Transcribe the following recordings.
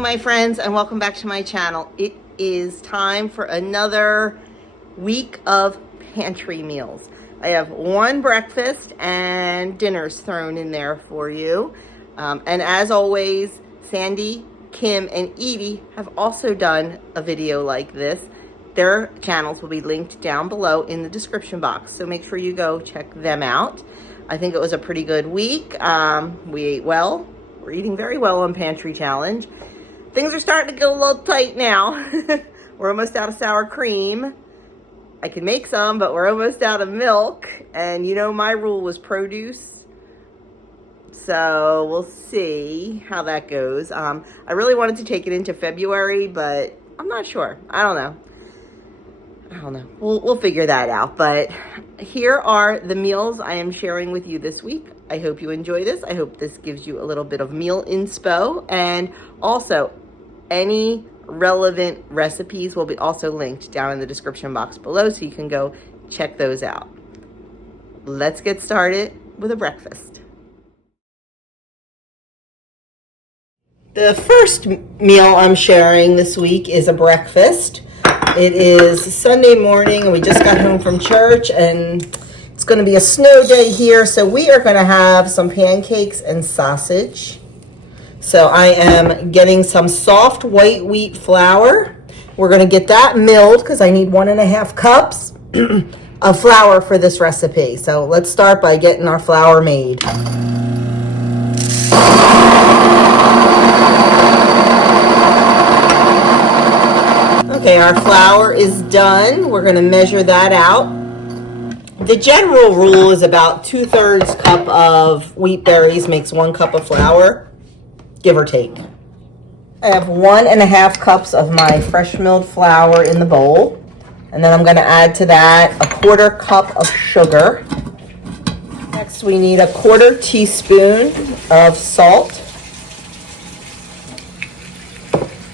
my friends, and welcome back to my channel. It is time for another week of pantry meals. I have one breakfast and dinners thrown in there for you. And as always, Sandy, Kim, and Edie have also done a video like this. Their channels will be linked down below in the description box, so make sure you go check them out. I think it was a pretty good week. We ate well. We're eating very well on Pantry Challenge. Things are starting to get a little tight now. We're almost out of sour cream. I can make some, but we're almost out of milk. And you know my rule was produce. So we'll see how that goes. I really wanted to take it into February, but I'm not sure. I don't know. We'll figure that out. But here are the meals I am sharing with you this week. I hope you enjoy this. I hope this gives you a little bit of meal inspo. And also, any relevant recipes will be also linked down in the description box below, so you can go check those out. Let's get started with a breakfast. The first meal I'm sharing this week is a breakfast. It is Sunday morning, and we just got home from church, and it's going to be a snow day here, so we are going to have some pancakes and sausage. So I am getting some soft white wheat flour. We're going to get that milled because I need 1.5 cups of flour for this recipe. So let's start by getting our flour made. Okay, our flour is done. We're going to measure that out. The general rule is about 2/3 cup of wheat berries makes 1 cup of flour, give or take. I have 1.5 cups of my fresh milled flour in the bowl. And then I'm going to add to that 1/4 cup of sugar. Next, we need 1/4 teaspoon of salt.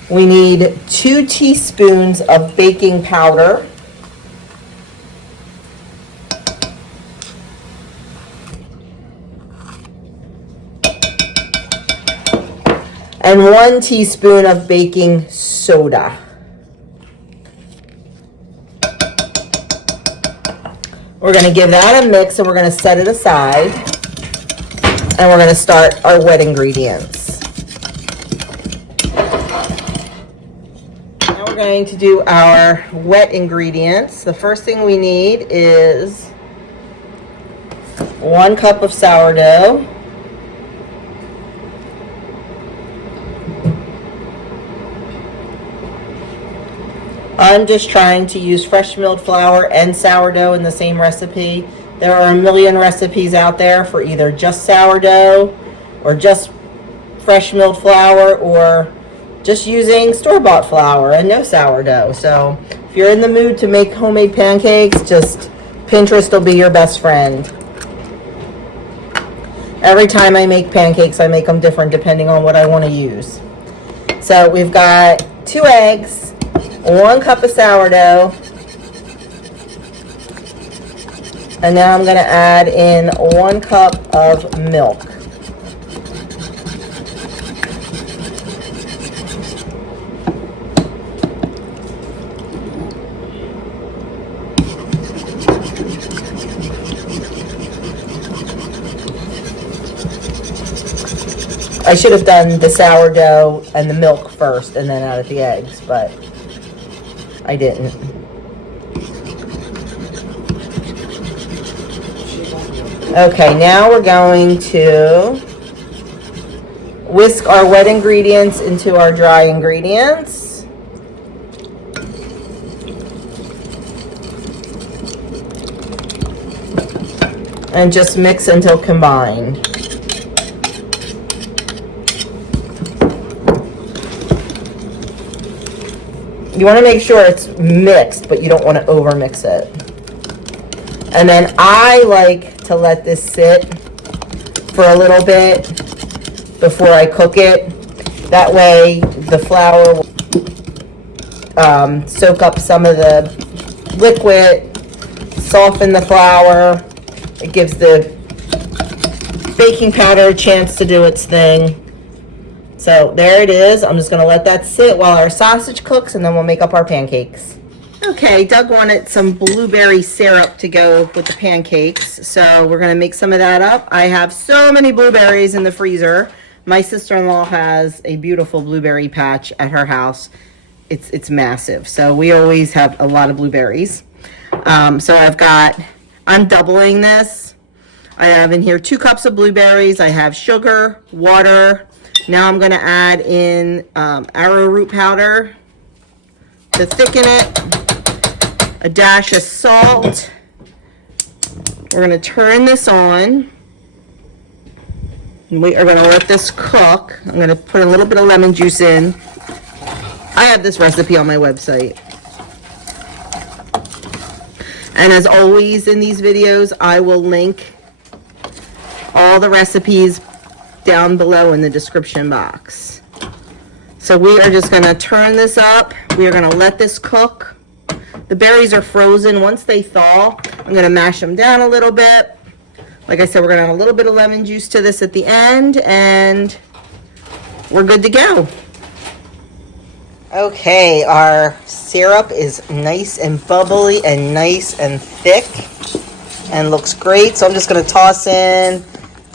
We need 2 teaspoons of baking powder. And 1 teaspoon of baking soda. We're going to give that a mix, and we're going to set it aside. And we're going to start our wet ingredients. Now we're going to do our wet ingredients. The first thing we need is 1 cup of sourdough. I'm just trying to use fresh milled flour and sourdough in the same recipe. There are a million recipes out there for either just sourdough or just fresh milled flour or just using store-bought flour and no sourdough. So if you're in the mood to make homemade pancakes, just Pinterest will be your best friend. Every time I make pancakes, I make them different depending on what I want to use. So we've got 2 eggs, 1 cup of sourdough, and now I'm going to add in 1 cup of milk. I should have done the sourdough and the milk first and then added the eggs, but I didn't. Okay, now we're going to whisk our wet ingredients into our dry ingredients. And just mix until combined. You want to make sure it's mixed, but you don't want to over mix it. And then I like to let this sit for a little bit before I cook it. That way the flour will soak up some of the liquid, soften the flour. It gives the baking powder a chance to do its thing. So there it is. I'm just gonna let that sit while our sausage cooks, and then we'll make up our pancakes. Okay, Doug wanted some blueberry syrup to go with the pancakes, so we're gonna make some of that up. I have so many blueberries in the freezer. My sister-in-law has a beautiful blueberry patch at her house. It's massive, so we always have a lot of blueberries. So I'm doubling this. I have in here 2 cups of blueberries. I have sugar, water. Now I'm gonna add in arrowroot powder to thicken it, a dash of salt. We're gonna turn this on. And we are gonna let this cook. I'm gonna put a little bit of lemon juice in. I have this recipe on my website. And as always in these videos, I will link all the recipes down below in the description box. So we are just gonna turn this up. We are gonna let this cook. The berries are frozen. Once they thaw, I'm gonna mash them down a little bit. Like I said, we're gonna add a little bit of lemon juice to this at the end, and we're good to go. Okay, our syrup is nice and bubbly and nice and thick and looks great. So I'm just gonna toss in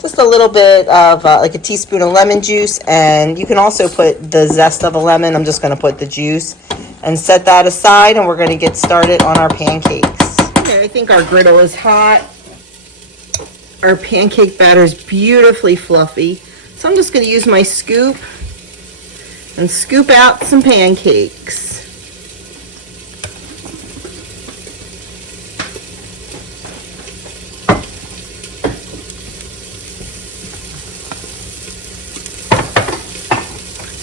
just a little bit of like a teaspoon of lemon juice, and you can also put the zest of a lemon. I'm just going to put the juice and set that aside, and we're going to get started on our pancakes. Okay, I think our griddle is hot. Our pancake batter is beautifully fluffy, so I'm just going to use my scoop and scoop out some pancakes.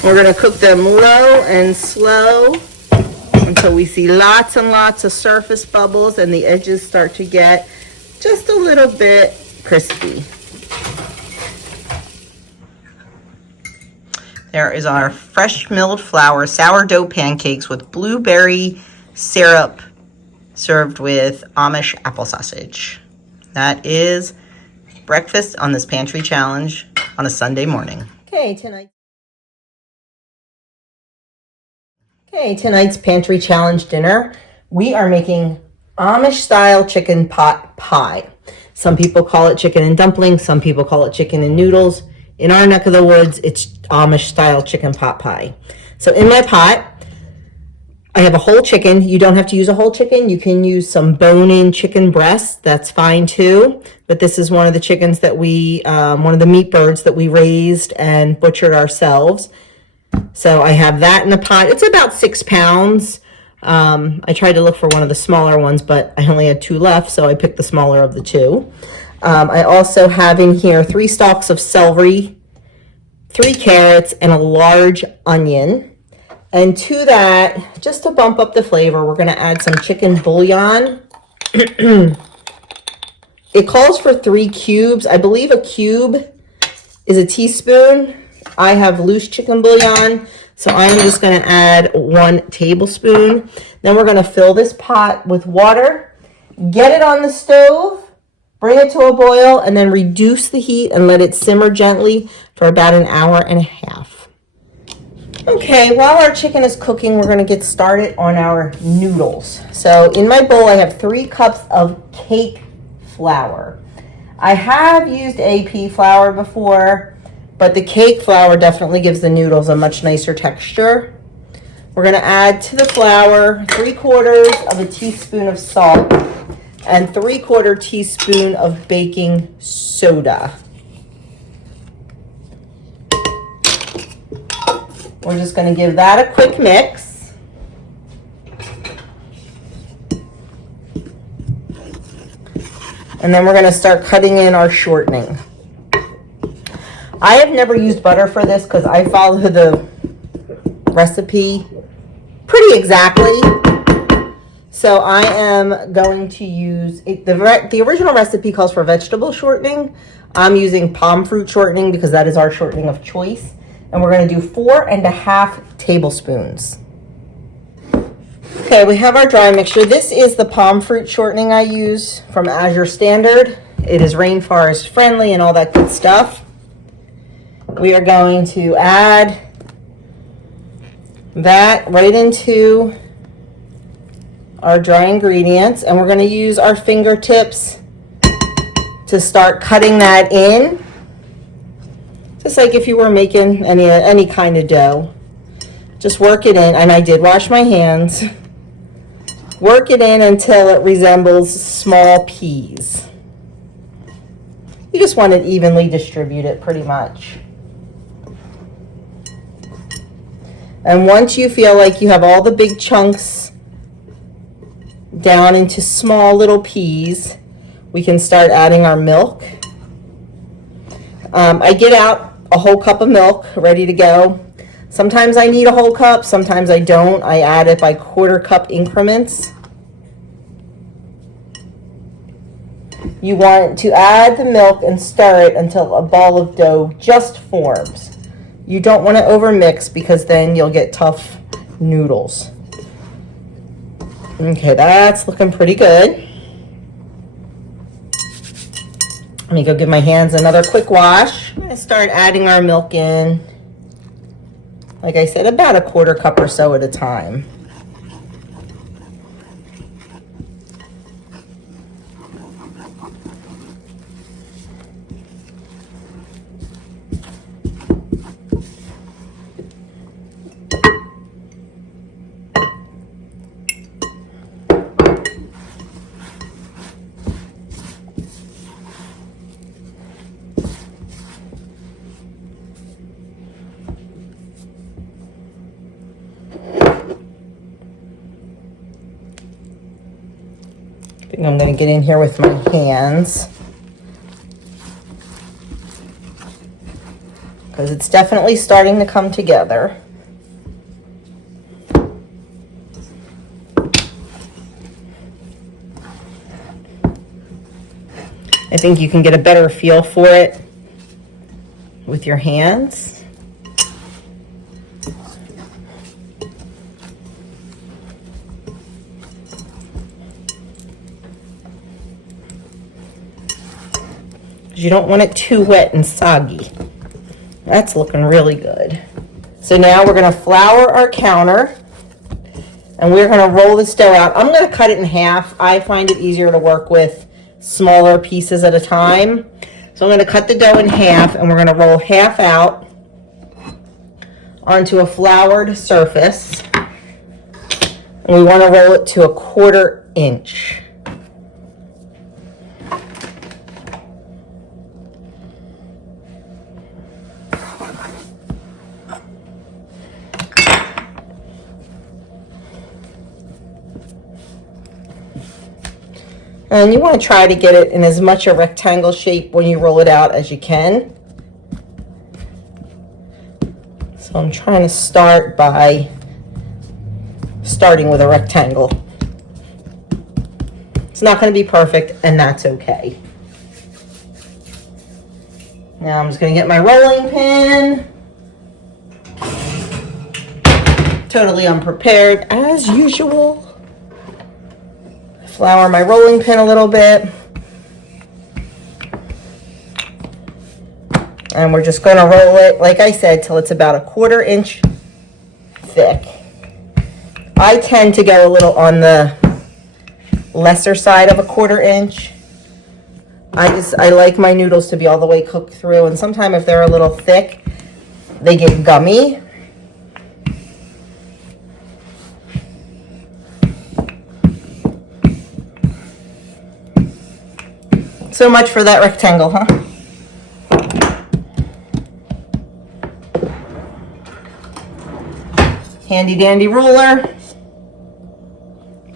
We're going to cook them low and slow until we see lots and lots of surface bubbles and the edges start to get just a little bit crispy. There is our fresh milled flour sourdough pancakes with blueberry syrup served with Amish apple sausage. That is breakfast on this pantry challenge on a Sunday morning. Tonight's pantry challenge dinner, we are making Amish style chicken pot pie. Some people call it chicken and dumplings, some people call it chicken and noodles. In our neck of the woods, it's Amish style chicken pot pie. So in my pot, I have a whole chicken. You don't have to use a whole chicken. You can use some bone-in chicken breasts. That's fine too. But this is one of the chickens that one of the meat birds that we raised and butchered ourselves. So I have that in the pot. It's about 6 pounds. I tried to look for one of the smaller ones, but I only had 2 left, so I picked the smaller of the 2. I also have in here 3 stalks of celery, 3 carrots, and a large onion. And to that, just to bump up the flavor, we're going to add some chicken bouillon. It calls for 3 cubes. I believe a cube is a teaspoon. I have loose chicken bouillon, so I'm just going to add 1 tablespoon. Then we're going to fill this pot with water, get it on the stove, bring it to a boil, and then reduce the heat and let it simmer gently for about an hour and a half. Okay, while our chicken is cooking, we're going to get started on our noodles. So in my bowl, I have 3 cups of cake flour. I have used AP flour before, but the cake flour definitely gives the noodles a much nicer texture. We're going to add to the flour 3/4 of a teaspoon of salt and 3/4 teaspoon of baking soda. We're just going to give that a quick mix. And then we're going to start cutting in our shortening. I have never used butter for this because I follow the recipe pretty exactly. So I am going to use, the original recipe calls for vegetable shortening. I'm using palm fruit shortening because that is our shortening of choice. And we're going to do 4½ tablespoons. Okay, we have our dry mixture. This is the palm fruit shortening I use from Azure Standard. It is rainforest friendly and all that good stuff. we are going to add that right into our dry ingredients, and we're going to use our fingertips to start cutting that in, just like if you were making any kind of dough. Just work it in, and I did wash my hands. Work it in until it resembles small peas. You just want it evenly distributed pretty much. And once you feel like you have all the big chunks down into small little peas, we can start adding our milk. I get out a whole cup of milk ready to go. Sometimes I need a whole cup, sometimes I don't. I add it by quarter cup increments. You want to add the milk and stir it until a ball of dough just forms. You don't want to overmix because then you'll get tough noodles. Okay, that's looking pretty good. Let me go give my hands another quick wash. I'm going to start adding our milk in. Like I said, about a quarter cup or so at a time. I think I'm going to get in here with my hands because it's definitely starting to come together. I think you can get a better feel for it with your hands. You don't want it too wet and soggy. That's looking really good. So now we're going to flour our counter and we're going to roll this dough out. I'm going to cut it in half. I find it easier to work with smaller pieces at a time. So I'm going to cut the dough in half and we're going to roll half out onto a floured surface. And we want to roll it to a 1/4 inch. And you want to try to get it in as much a rectangle shape when you roll it out as you can. So I'm trying to start by starting with a rectangle. It's not going to be perfect, and that's okay. Now I'm just going to get my rolling pin. Totally unprepared as usual. Flour my rolling pin a little bit. And we're just going to roll it, like I said, till it's about a 1/4 inch thick. I tend to go a little on the lesser side of a 1/4 inch. I like my noodles to be all the way cooked through, and sometimes if they're a little thick, they get gummy. So much for that rectangle, huh? Handy dandy ruler.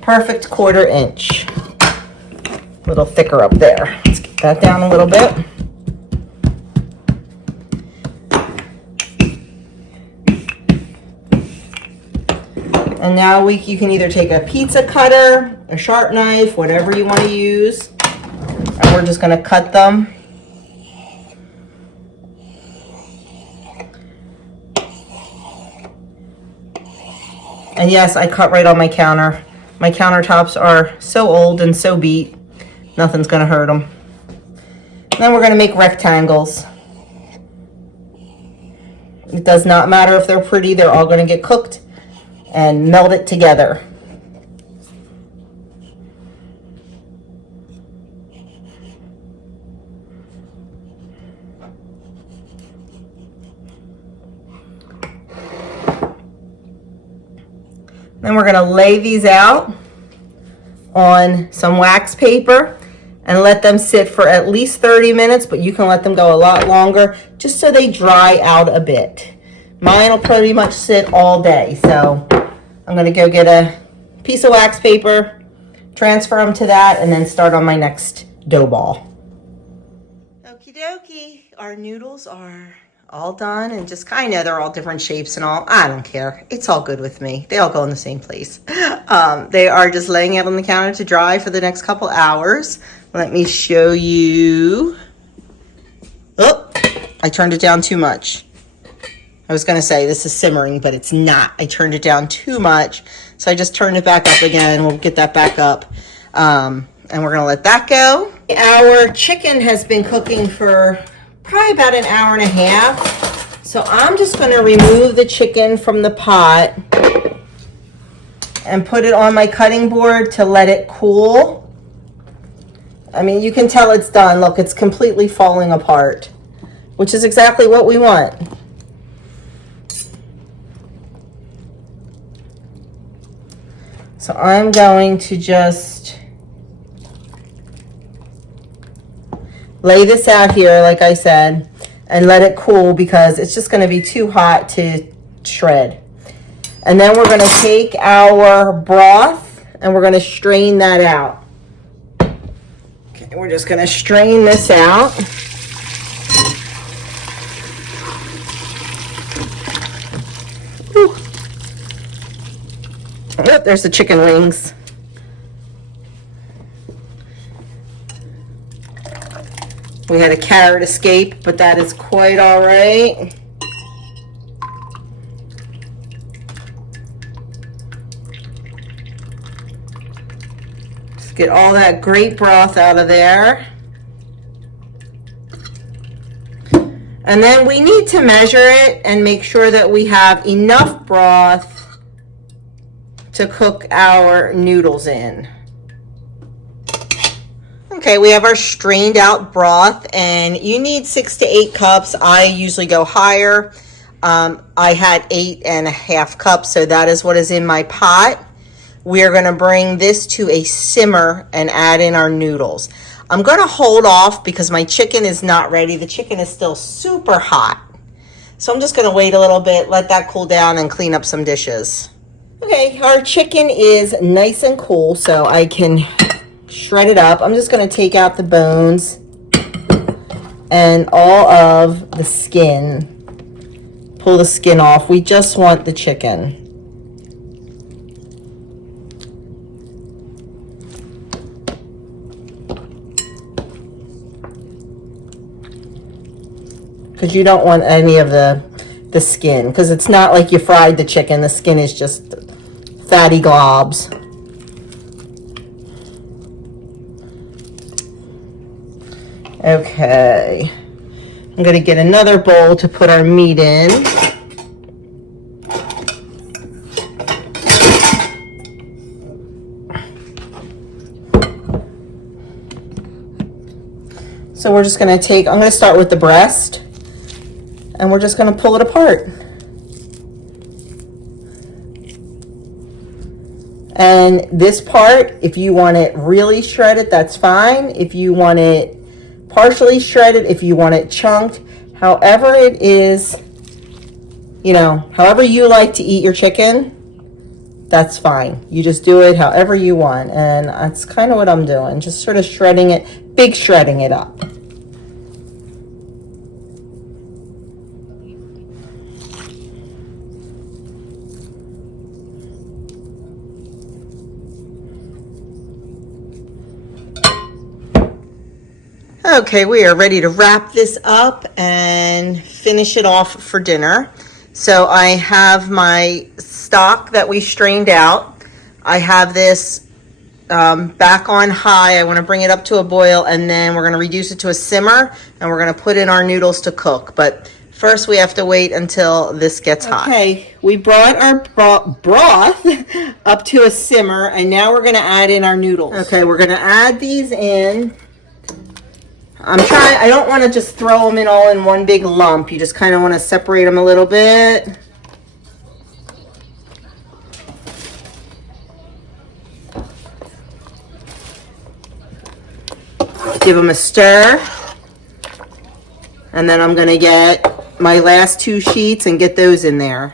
Perfect 1/4 inch. A little thicker up there. Let's get that down a little bit. And now you can either take a pizza cutter, a sharp knife, whatever you want to use. And we're just going to cut them. And yes, I cut right on my counter. My countertops are so old and so beat, nothing's going to hurt them. And then we're going to make rectangles. It does not matter if they're pretty, they're all going to get cooked and melt it together. Then we're going to lay these out on some wax paper and let them sit for at least 30 minutes, but you can let them go a lot longer just so they dry out a bit. Mine will pretty much sit all day, so I'm going to go get a piece of wax paper, transfer them to that, and then start on my next dough ball. Okie dokie, our noodles are all done, and just kind of, they're all different shapes and all. I don't care. It's all good with me. They all go in the same place. They are just laying out on the counter to dry for the next couple hours. Let me show you. Oh, I turned it down too much. I was going to say this is simmering, but it's not. I turned it down too much. So I just turned it back up again. We'll get that back up. And we're going to let that go. Our chicken has been cooking for probably about an hour and a half. So I'm just going to remove the chicken from the pot and put it on my cutting board to let it cool. I mean, you can tell it's done. Look, it's completely falling apart, which is exactly what we want. So I'm going to just lay this out here, like I said, and let it cool because it's just going to be too hot to shred. And then we're going to take our broth and we're going to strain that out. Okay, we're just going to strain this out. Whew. Oh, there's the chicken wings. We had a carrot escape, but that is quite all right. Just get all that great broth out of there. And then we need to measure it and make sure that we have enough broth to cook our noodles in. Okay, we have our strained out broth, and you need 6 to 8 cups. I usually go higher. I had 8.5 cups, so that is what is in my pot. We are going to bring this to a simmer and add in our noodles. I'm going to hold off because my chicken is not ready. The chicken is still super hot. So I'm just going to wait a little bit, let that cool down, and clean up some dishes. Okay, our chicken is nice and cool, so I can shred it up. I'm just going to take out the bones and all of the skin. Pull the skin off. We just want the chicken. Because you don't want any of the skin, because it's not like you fried the chicken. The skin is just fatty globs. Okay, I'm going to get another bowl to put our meat in. So we're just going to take, I'm going to start with the breast, and we're just going to pull it apart. And this part, if you want it really shredded, that's fine. If you want it partially shredded, if you want it chunked, however it is, you know, however you like to eat your chicken, that's fine. You just do it however you want. And that's kind of what I'm doing, just sort of shredding it, big shredding it up. Okay, we are ready to wrap this up and finish it off for dinner. So I have my stock that we strained out. I have this back on high. I want to bring it up to a boil, and then we're going to reduce it to a simmer, and we're going to put in our noodles to cook. But First, we have to wait until this gets hot. Okay, we brought our broth up to a simmer, and now we're going to add in our noodles. Okay, we're going to add these in. I don't want to just throw them in all in one big lump. You just kind of want to separate them a little bit. Give them a stir. And then I'm going to get my last 2 sheets and get those in there.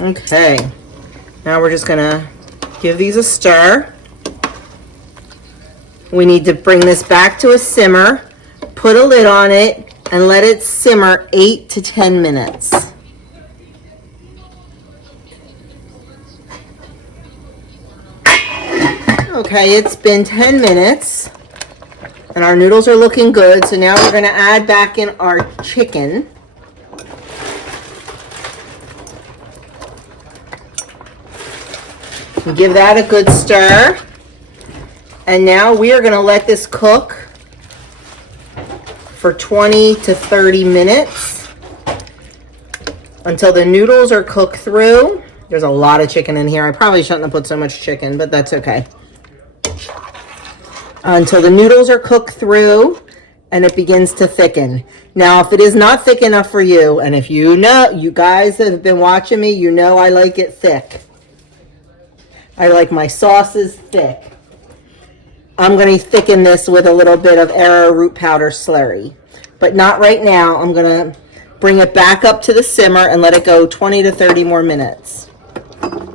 Okay, now we're just gonna give these a stir. We need to bring this back to a simmer, put a lid on it, and let it simmer 8 to 10 minutes. Okay, it's been 10 minutes, and our noodles are looking good, so now we're gonna add back in our chicken. Give that a good stir. And now we are going to let this cook for 20 to 30 minutes until the noodles are cooked through. There's a lot of chicken in here. I probably shouldn't have put so much chicken, but that's okay. Until the noodles are cooked through and it begins to thicken. Now, if it is not thick enough for you, and if you guys that have been watching me, you know I like it thick. I like my sauces thick. I'm going to thicken this with a little bit of arrowroot powder slurry. But not right now. I'm going to bring it back up to the simmer and let it go 20 to 30 more minutes.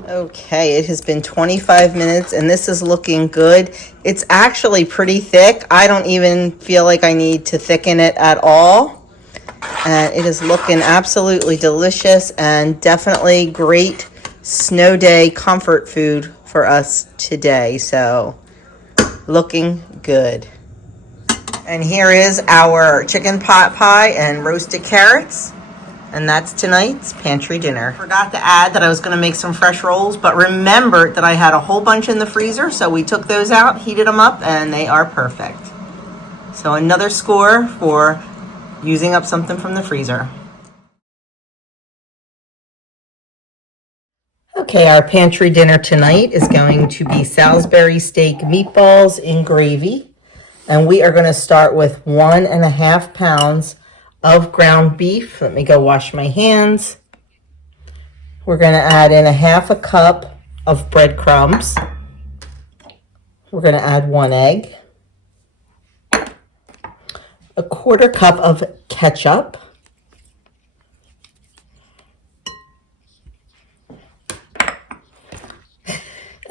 Okay, it has been 25 minutes and this is looking good. It's actually pretty thick. I don't even feel like I need to thicken it at all. And it is looking absolutely delicious and definitely great snow day comfort food for us today. So looking good. And here is our chicken pot pie and roasted carrots, and that's tonight's pantry dinner. Forgot to add that I was going to make some fresh rolls, but remembered that I had a whole bunch in the freezer, so we took those out, heated them up, and they are perfect. So another score for using up something from the freezer. Okay, our pantry dinner tonight is going to be Salisbury steak meatballs in gravy. And we are going to start with 1.5 pounds of ground beef. Let me go wash my hands. We're going to add in 1/2 cup of breadcrumbs. We're going to add 1 egg. 1/4 cup of ketchup.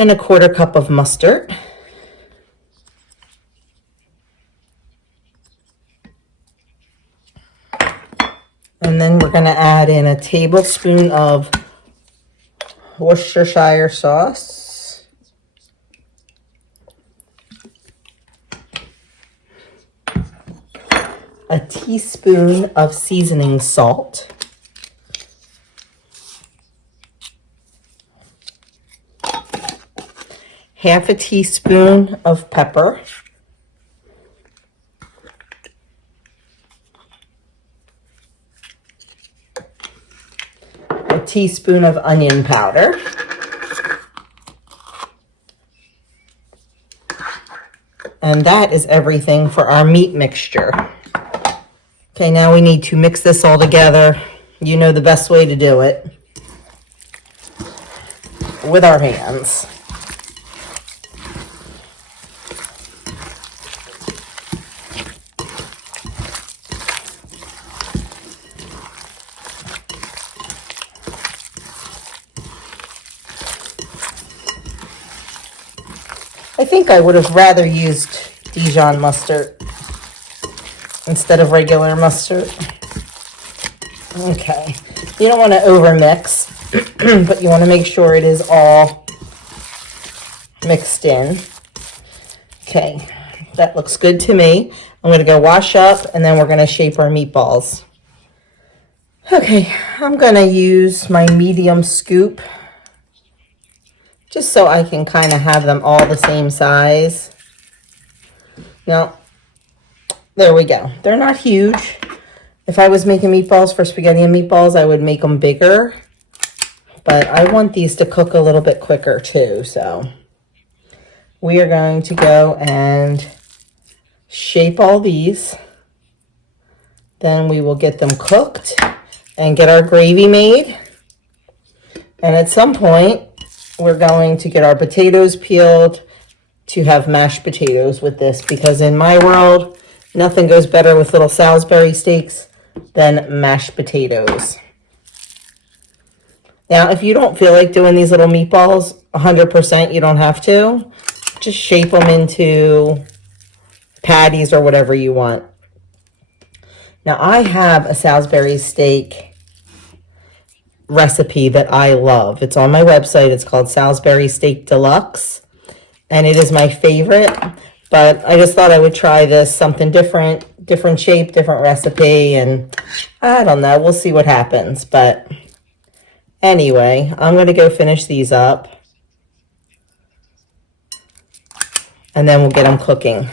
And 1/4 cup of mustard. And then we're going to add in a tablespoon of Worcestershire sauce. A teaspoon of seasoning salt. Half a teaspoon of pepper. A teaspoon of onion powder. And that is everything for our meat mixture. Okay, now we need to mix this all together. You know the best way to do it. With our hands. I think I would have rather used Dijon mustard instead of regular mustard. Okay, you don't want to over mix, but you want to make sure it is all mixed in. Okay, that looks good to me. I'm going to go wash up, and then we're going to shape our meatballs. Okay, I'm going to use my medium scoop just so I can kind of have them all the same size. Now, there we go. They're not huge. If I was making meatballs for spaghetti and meatballs, I would make them bigger. But I want these to cook a little bit quicker too, so we are going to go and shape all these. Then we will get them cooked and get our gravy made. And at some point, we're going to get our potatoes peeled to have mashed potatoes with this, because in my world, nothing goes better with little Salisbury steaks than mashed potatoes. Now, if you don't feel like doing these little meatballs, 100% you don't have to. Just shape them into patties or whatever you want. Now, I have a Salisbury steak recipe that I love. It's on my website. It's called Salisbury Steak Deluxe, and it is my favorite. But I just thought I would try this, something different shape, different recipe, and I don't know. We'll see what happens. But anyway, I'm going to go finish these up, and then we'll get them cooking.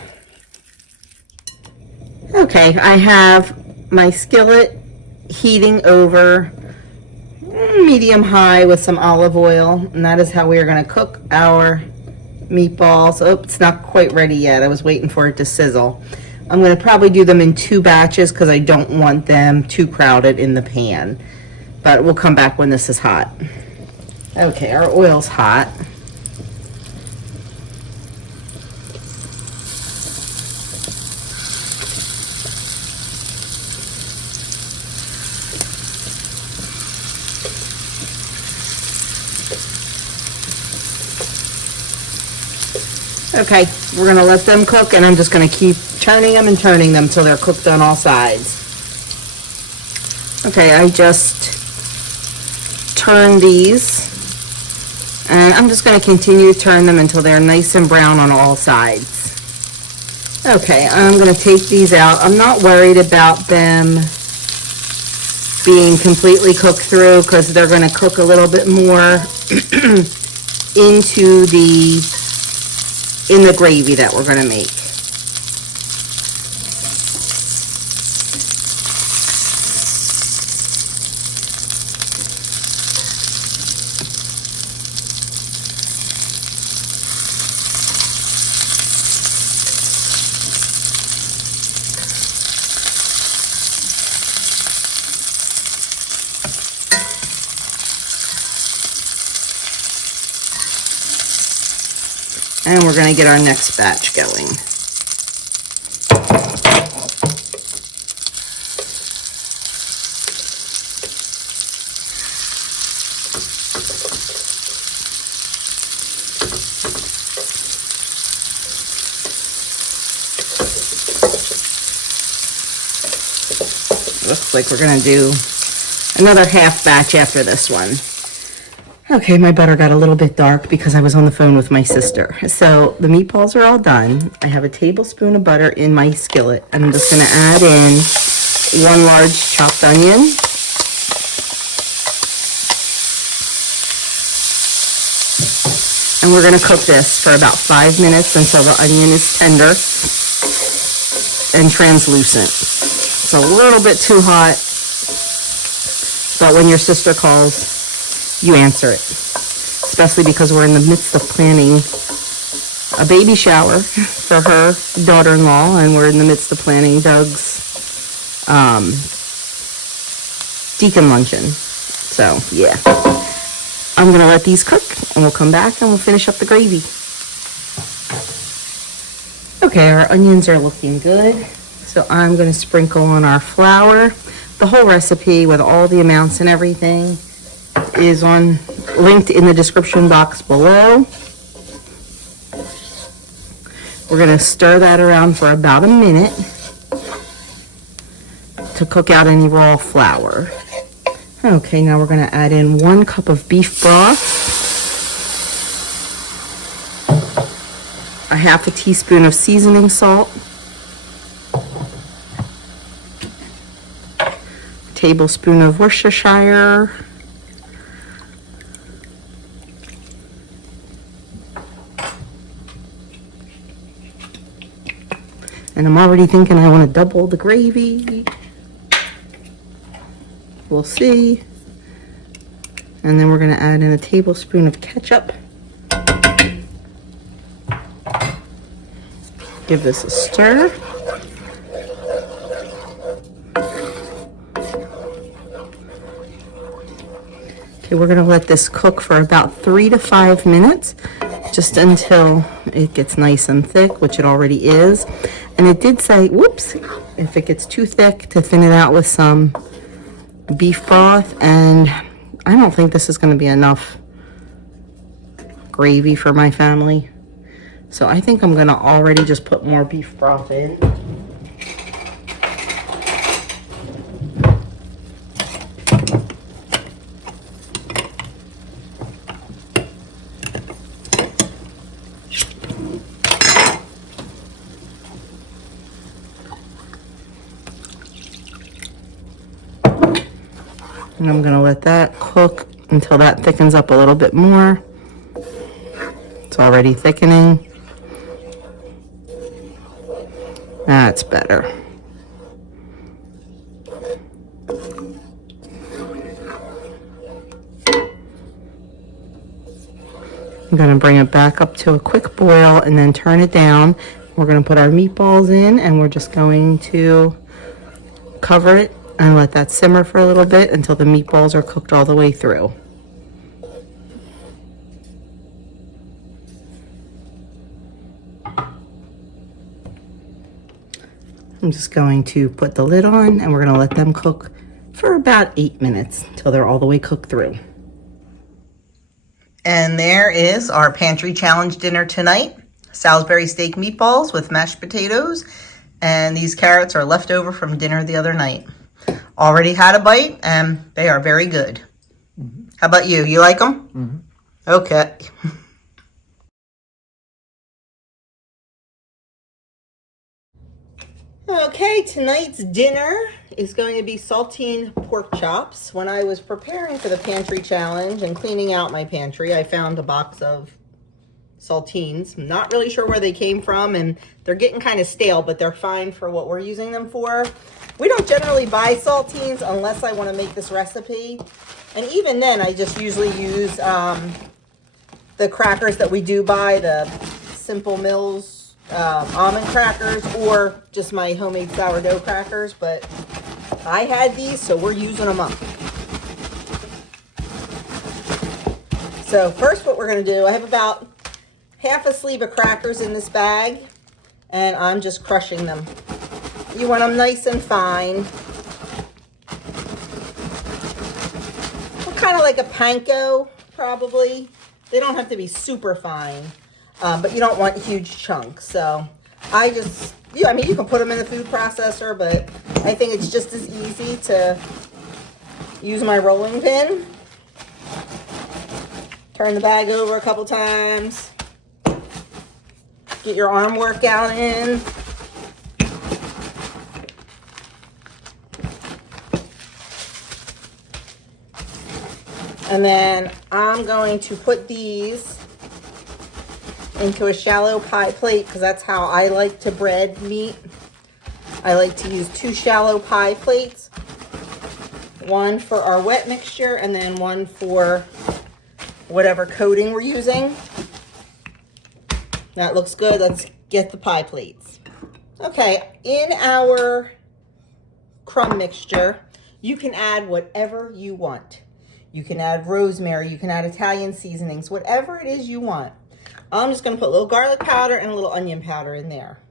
Okay, I have my skillet heating over medium high with some olive oil, and that is how we are going to cook our meatballs. Oh, it's not quite ready yet. I was waiting for it to sizzle. I'm going to probably do them in 2 batches because I don't want them too crowded in the pan. But we'll come back when this is hot. Okay, our oil's hot. Okay, we're going to let them cook, and I'm just going to keep turning them and turning them until they're cooked on all sides. Okay, I just turned these, and I'm just going to continue to turn them until they're nice and brown on all sides. Okay, I'm going to take these out. I'm not worried about them being completely cooked through because they're going to cook a little bit more in the gravy that we're going to make. And we're going to get our next batch going. Looks like we're going to do another half batch after this one. Okay, my butter got a little bit dark because I was on the phone with my sister. So the meatballs are all done. I have a tablespoon of butter in my skillet. I'm just going to add in 1 large chopped onion. And we're going to cook this for about 5 minutes until the onion is tender and translucent. It's a little bit too hot, but when your sister calls, you answer it, especially because we're in the midst of planning a baby shower for her daughter-in-law, and we're in the midst of planning Doug's deacon luncheon. So yeah, I'm gonna let these cook, and we'll come back and we'll finish up the gravy. Okay, our onions are looking good, so I'm gonna sprinkle on our flour. The whole recipe with all the amounts and everything is linked in the description box below. We're gonna stir that around for about a minute to cook out any raw flour. Okay, now we're gonna add in 1 cup of beef broth, a half a teaspoon of seasoning salt, a tablespoon of Worcestershire, and I'm already thinking I want to double the gravy. We'll see. And then we're going to add in a tablespoon of ketchup. Give this a stir. Okay, we're going to let this cook for about 3 to 5 minutes, just until it gets nice and thick, which it already is. And it did say, whoops, if it gets too thick, to thin it out with some beef broth, and I don't think this is going to be enough gravy for my family. So I think I'm going to already just put more beef broth in. And I'm going to let that cook until that thickens up a little bit more. It's already thickening. That's better. I'm going to bring it back up to a quick boil and then turn it down. We're going to put our meatballs in, and we're just going to cover it and let that simmer for a little bit until the meatballs are cooked all the way through. I'm just going to put the lid on, and we're going to let them cook for about 8 minutes until they're all the way cooked through. And there is our pantry challenge dinner tonight. Salisbury steak meatballs with mashed potatoes, and these carrots are left over from dinner the other night. Already had a bite, and they are very good. Mm-hmm. How about you? You like them? Mm-hmm. Okay. Okay, tonight's dinner is going to be saltine pork chops. When I was preparing for the pantry challenge and cleaning out my pantry, I found a box of saltines. I'm not really sure where they came from, and they're getting kind of stale, but they're fine for what we're using them for. We don't generally buy saltines unless I want to make this recipe. And even then, I just usually use the crackers that we do buy, the Simple Mills almond crackers, or just my homemade sourdough crackers. But I had these, so we're using them up. So first what we're going to do, I have about half a sleeve of crackers in this bag, and I'm just crushing them. You want them nice and fine. Kind of like a panko, probably. They don't have to be super fine, but you don't want huge chunks. So I just, I mean, you can put them in the food processor, but I think it's just as easy to use my rolling pin. Turn the bag over a couple times. Get your arm workout in. And then I'm going to put these into a shallow pie plate, because that's how I like to bread meat. I like to use 2 shallow pie plates. One for our wet mixture, and then one for whatever coating we're using. That looks good. Let's get the pie plates. Okay, in our crumb mixture, you can add whatever you want. You can add rosemary, you can add Italian seasonings, whatever it is you want. I'm just going to put a little garlic powder and a little onion powder in there.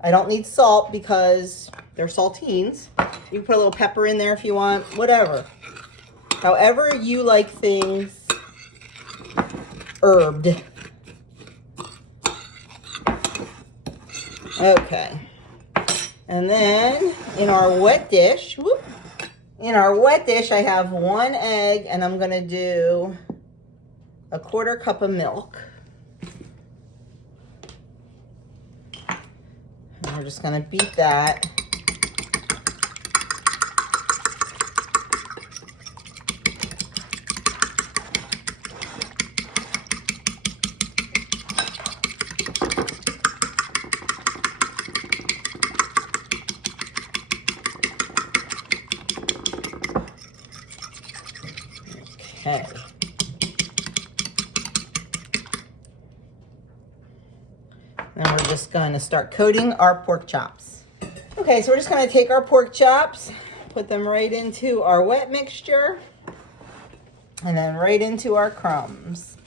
I don't need salt because they're saltines. You can put a little pepper in there if you want, whatever. However you like things herbed. Okay. And then in our wet dish, I have 1 egg, and I'm gonna do a 1/4 cup of milk. And we're just gonna beat that. Okay. Then we're just going to start coating our pork chops. Okay, so we're just going to take our pork chops, put them right into our wet mixture, and then right into our crumbs.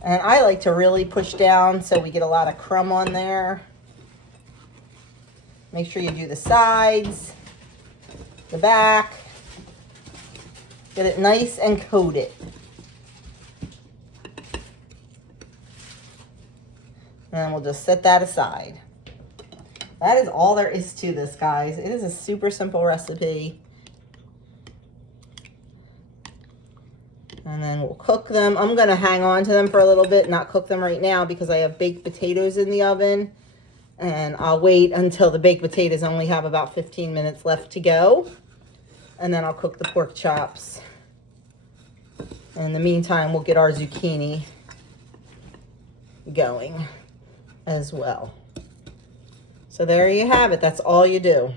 And I like to really push down so we get a lot of crumb on there. Make sure you do the sides, the back. Get it nice and coated. And then we'll just set that aside. That is all there is to this, guys. It is a super simple recipe. And then we'll cook them. I'm going to hang on to them for a little bit, not cook them right now because I have baked potatoes in the oven. And I'll wait until the baked potatoes only have about 15 minutes left to go. And then I'll cook the pork chops. In the meantime, we'll get our zucchini going as well. So there you have it. That's all you do.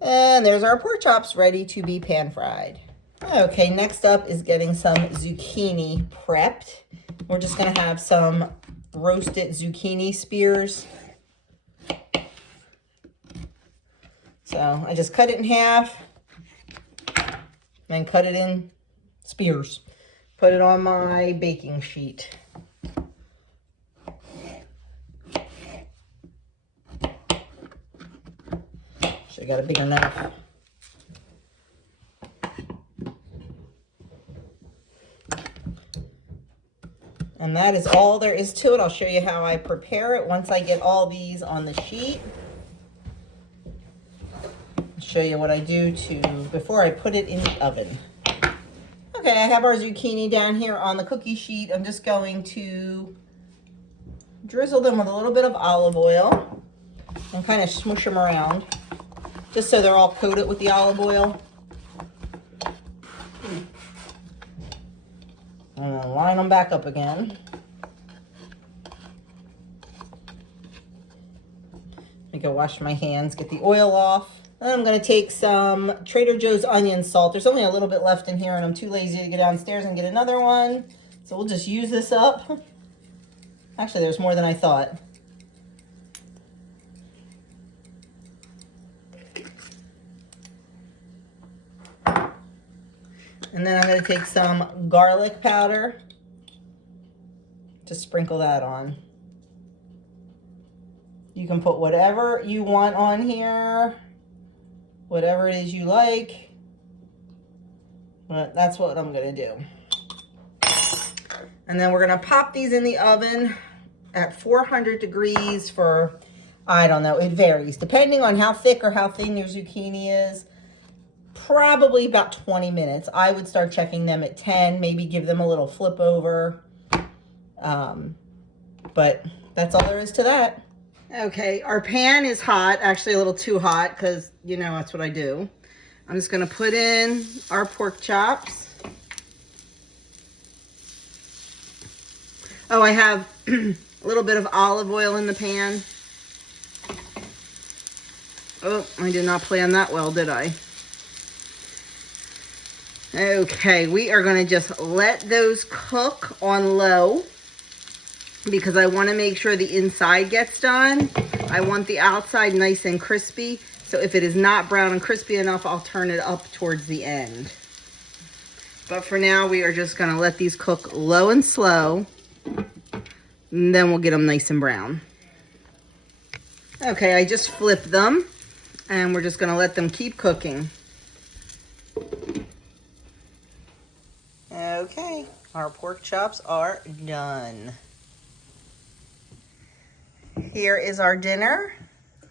And there's our pork chops ready to be pan fried. Okay, next up is getting some zucchini prepped. We're just going to have some roasted zucchini spears. So I just cut it in half and cut it in spears. Put it on my baking sheet. Should have got a bigger knife. And that is all there is to it. I'll show you how I prepare it once I get all these on the sheet. Show you what I do before I put it in the oven. Okay, I have our zucchini down here on the cookie sheet. I'm just going to drizzle them with a little bit of olive oil and kind of smush them around just so they're all coated with the olive oil. And then line them back up again. Let me go wash my hands, get the oil off. Then I'm going to take some Trader Joe's onion salt. There's only a little bit left in here, and I'm too lazy to go downstairs and get another one. So we'll just use this up. Actually, there's more than I thought. And then I'm going to take some garlic powder. Just sprinkle that on. You can put whatever you want on here. Whatever it is you like, but that's what I'm gonna do. And then we're gonna pop these in the oven at 400 degrees for, I don't know, it varies. Depending on how thick or how thin your zucchini is, probably about 20 minutes. I would start checking them at 10, maybe give them a little flip over. But that's all there is to that. Okay, our pan is hot, actually a little too hot because, you know, that's what I do. I'm just going to put in our pork chops. Oh, I have a little bit of olive oil in the pan. Oh, I did not plan that well, did I? Okay, we are going to just let those cook on low, because I want to make sure the inside gets done. I want the outside nice and crispy. So if it is not brown and crispy enough, I'll turn it up towards the end. But for now, we are just going to let these cook low and slow. And then we'll get them nice and brown. Okay, I just flipped them. And we're just going to let them keep cooking. Okay, Our pork chops are done. Here is our dinner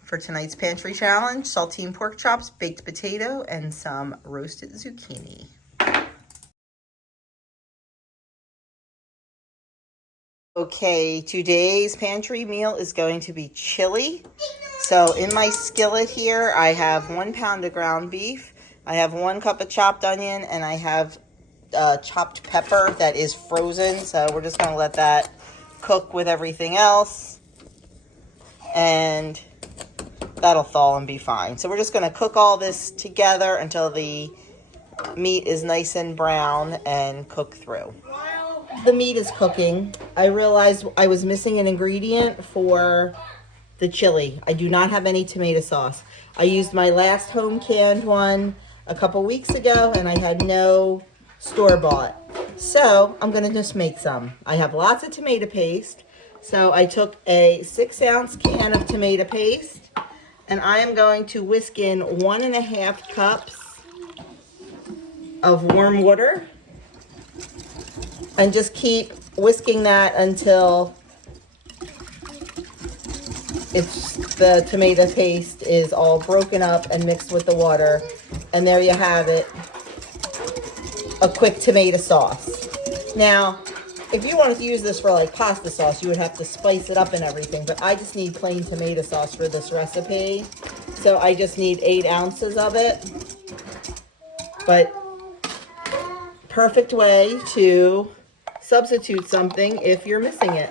for tonight's pantry challenge. Saltine pork chops, baked potato, and some roasted zucchini. Okay, today's pantry meal is going to be chili. So in my skillet here, I have 1 pound of ground beef. I have 1 cup of chopped onion, and I have chopped pepper that is frozen. So we're just going to let that cook with everything else, and that'll thaw and be fine. So we're just going to cook all this together until the meat is nice and brown and cook through. While the meat is cooking, I realized I was missing an ingredient for the chili. I do not have any tomato sauce. I used my last home canned one a couple weeks ago, and I had no store-bought. So I'm gonna just make some. I have lots of tomato paste. So I took a 6-ounce can of tomato paste, and I am going to whisk in 1.5 cups of warm water, and just keep whisking that until the tomato paste is all broken up and mixed with the water. And there you have it, a quick tomato sauce. Now, if you wanted to use this for like pasta sauce, you would have to spice it up and everything, but I just need plain tomato sauce for this recipe. So I just need 8 ounces of it. But perfect way to substitute something if you're missing it.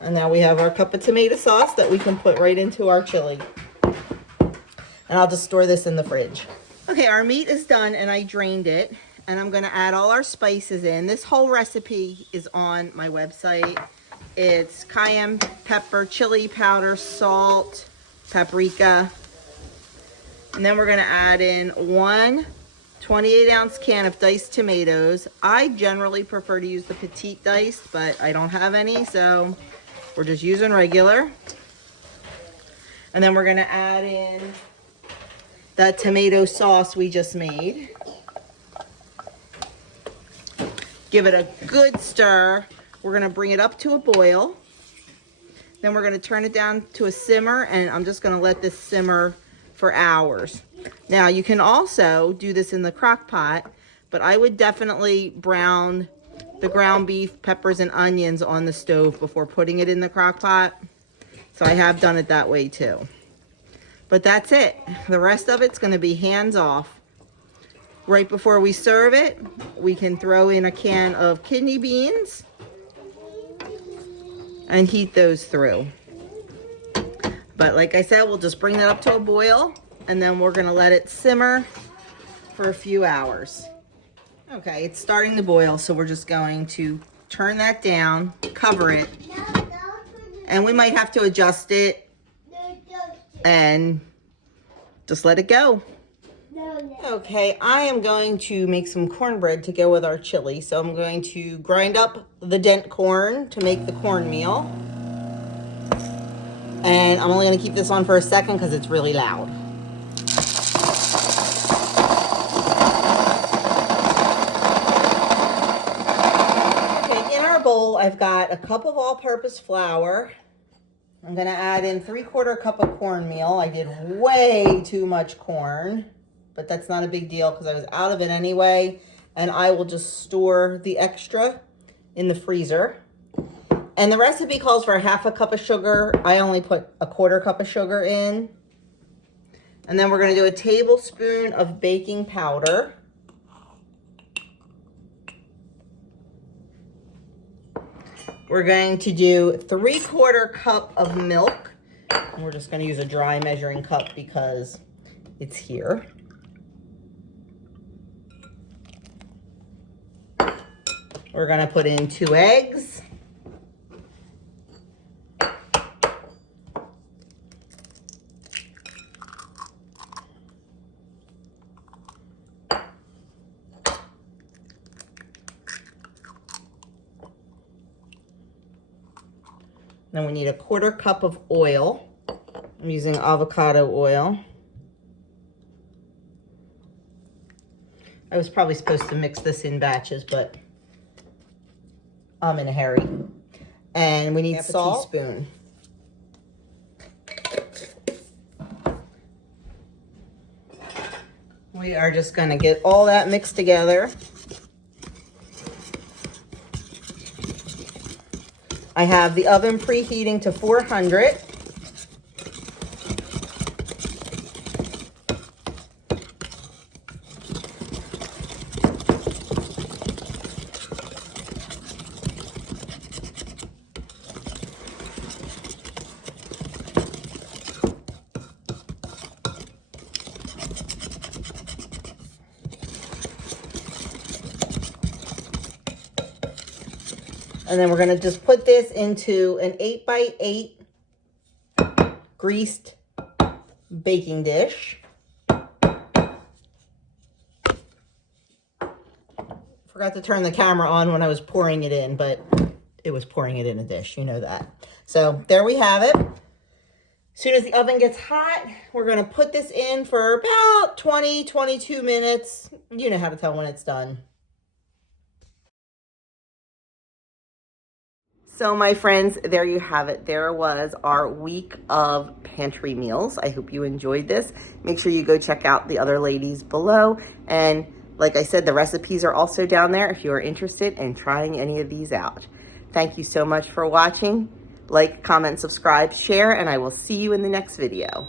And now we have our cup of tomato sauce that we can put right into our chili. And I'll just store this in the fridge. Okay, our meat is done and I drained it. And I'm gonna add all our spices in. This whole recipe is on my website. It's cayenne pepper, chili powder, salt, paprika. And then we're gonna add in 1 28-ounce can of diced tomatoes. I generally prefer to use the petite diced, but I don't have any, so we're just using regular. And then we're gonna add in that tomato sauce we just made. Give it a good stir. We're gonna bring it up to a boil. Then we're gonna turn it down to a simmer, and I'm just gonna let this simmer for hours. Now you can also do this in the crock pot, but I would definitely brown the ground beef, peppers, and onions on the stove before putting it in the crock pot. So I have done it that way too. But that's it. The rest of it's gonna be hands off. Right before we serve it, we can throw in a can of kidney beans and heat those through. But like I said, we'll just bring that up to a boil, and then we're gonna let it simmer for a few hours. Okay, it's starting to boil, so we're just going to turn that down, cover it, and we might have to adjust it and just let it go. Okay, I am going to make some cornbread to go with our chili. So I'm going to grind up the dent corn to make the cornmeal. And I'm only going to keep this on for a second because it's really loud. Okay, in our bowl, I've got a cup of all-purpose flour. I'm going to add in 3/4 cup of cornmeal. I did way too much corn, but that's not a big deal because I was out of it anyway. And I will just store the extra in the freezer. And the recipe calls for 1/2 cup of sugar. I only put 1/4 cup of sugar in. And then we're going to do a tablespoon of baking powder. We're going to do 3/4 cup of milk. And we're just going to use a dry measuring cup because it's here. We're going to put in 2 eggs. Then we need 1/4 cup of oil. I'm using avocado oil. I was probably supposed to mix this in batches, but I'm in a hurry. And we need half salt. A teaspoon. We are just going to get all that mixed together. I have the oven preheating to 400. And then we're going to just put this into an 8x8 greased baking dish. Forgot to turn the camera on when I was pouring it in, but it was pouring it in a dish. You know that. So there we have it. As soon as the oven gets hot, we're going to put this in for about 20-22 minutes. You know how to tell when it's done. So my friends, there you have it. There was our week of pantry meals. I hope you enjoyed this. Make sure you go check out the other ladies below. And like I said, the recipes are also down there if you are interested in trying any of these out. Thank you so much for watching. Like, comment, subscribe, share, and I will see you in the next video.